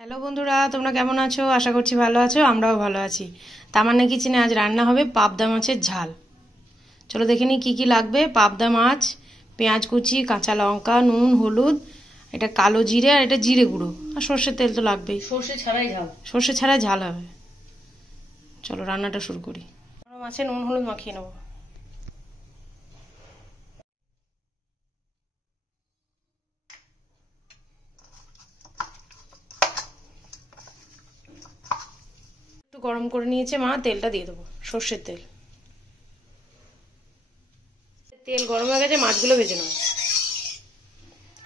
Hello বন্ধুরা, তোমরা কেমন আছো? আশা করছি ভালো আছো। আমরাও ভালো আছি। তামান্না কিচেনে আজ রান্না হবে পাবদা মাছের ঝাল। চলো দেখে নিই কী কী লাগবে। পাবদা মাছ, পেঁয়াজ কুচি, কাঁচা লঙ্কা, নুন, হলুদ, এটা কালো জিরে আর এটা জিরে গুঁড়ো, আর সর্ষের তেল তো লাগবেই। সর্ষে ছাড়াই ঝাল হবে। চলো রান্নাটা শুরু করি। মাছে নুন হলুদ মাখিয়ে নেবো। একটু গরম করে নিয়েছে মা, তেলটা দিয়ে দেবো, সর্ষের তেল। তেল গরম হয়ে গেছে, মাছগুলো ভেজে নেবো,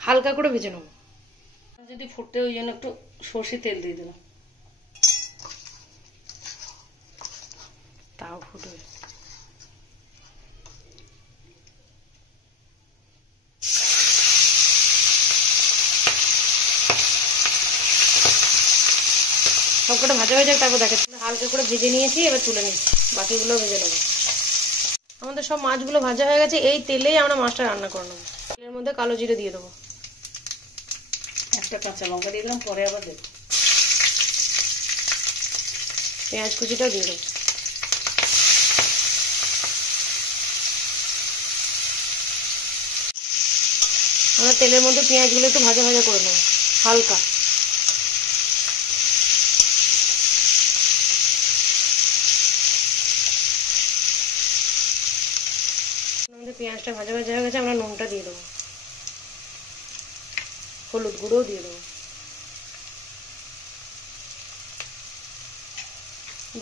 হালকা করে ভেজে নেবো। যদি ফুটতে ওই জন্য একটু সর্ষে তেল দিয়ে দেবো। তাও ফুটবে। সবকটা ভাজা হয়ে যাক, তারপর দেখে হালকা করে ভেজে নিয়েছি, এবার তুলে নিচ্ছি, বাকিগুলো ভেজে নেবো। আমাদের সব মাছগুলো ভাজা হয়ে গেছে, এই তেলেই আমরা মাছটা রান্না করে নেবো। তেলের মধ্যে কালো জিরে দিয়ে দেবো, একটা কাঁচা লঙ্কা দিয়ে দিলাম, পরে আবার দেবো। পেঁয়াজ কুচিটাও দিয়ে দেবো। আমরা তেলের মধ্যে পেঁয়াজগুলো একটু ভাজা ভাজা করে নেবো হালকা। আমাদের পেঁয়াজটা ভাজা ভাজা হয়ে গেছে, আমরা নুনটা দিয়ে দেবো, হলুদ গুঁড়োও দিয়ে দেবো,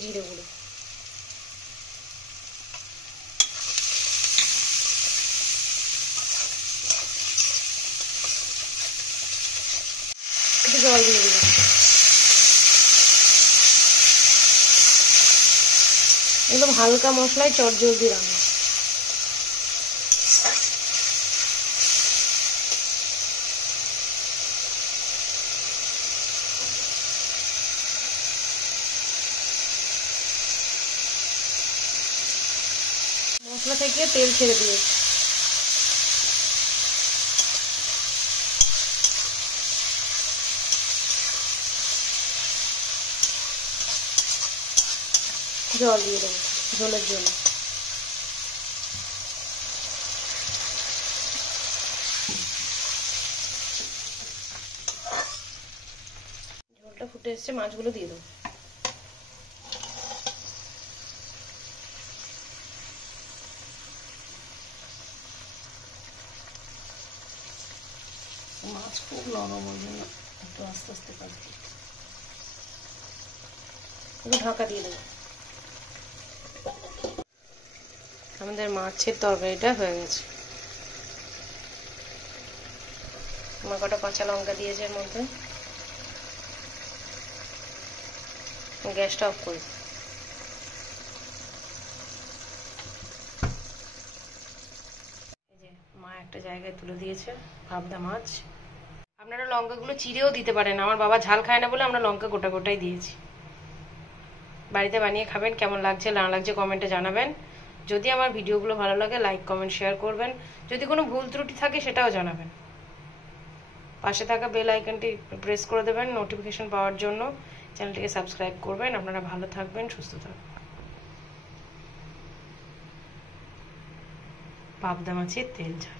জিরে গুঁড়ো, একটু জল দিয়ে দিলাম। একদম হালকা মশলায় চটজলদি রান্না। মশলা থেকে তেল ছেড়ে দিয়েছি। জল দিয়ে দেবো ঝোলের জন্য। ঝোলটা ফুটে এসছে, মাছগুলো দিয়ে দেবো। মাছ খুব নরম, ওই জন্য একটু আস্তে আস্তে কাটছি। একটু ঢাকা দিয়ে দেবো। আমাদের মাছের তরকারিটা হয়ে গেছে। আমার কটা কাঁচা লঙ্কা দিয়েছে এর মধ্যে। গ্যাসটা অফ করে মা একটা জায়গায় তুলে দিয়েছে পাবদা মাছ। আপনারা লঙ্কাগুলো চিড়েও দিতে পারেন, আমার বাবা ঝাল খায় না বলে আমরা লঙ্কা গোটা গোটাই দিয়েছি। বাড়িতে বানিয়ে খাবেন, কেমন লাগছে না লাগছে কমেন্টে জানাবেন। যদি আমার ভিডিওগুলো ভালো লাগে লাইক কমেন্ট শেয়ার করবেন, যদি কোনো ভুল ত্রুটি থাকে সেটাও জানাবেন। পাশে থাকা বেল আইকনটি প্রেস করে দেবেন নোটিফিকেশন পাওয়ার জন্য। চ্যানেলটিকে সাবস্ক্রাইব করবেন। আপনারা ভালো থাকবেন, সুস্থ থাকবেন। পাবদা মাছের তেল ঝাল।